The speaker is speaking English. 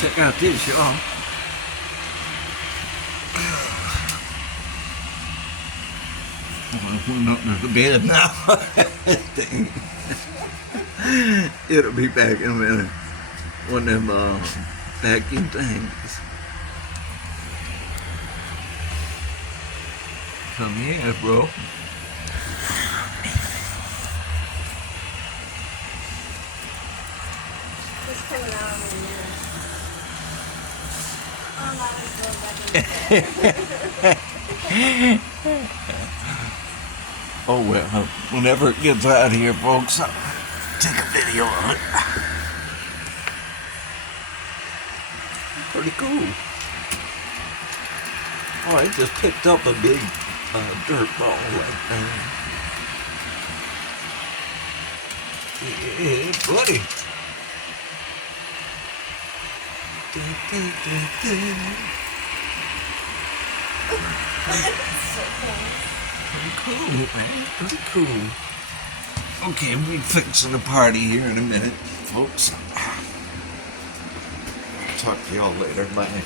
Check out this, y'all. I'm going under the bed now. Dang. It'll be back in a minute. One of them vacuum things. Come here, bro. It's coming out on the mirror. Oh, now it's going back in the Oh well, whenever it gets out here, folks, I'll take a video of it. Pretty cool. Oh, I just picked up a big dirt ball right there. Yeah, buddy. Pretty cool, man. Pretty cool. Okay, we're fixing a party here in a minute, folks. Talk to y'all later. Bye.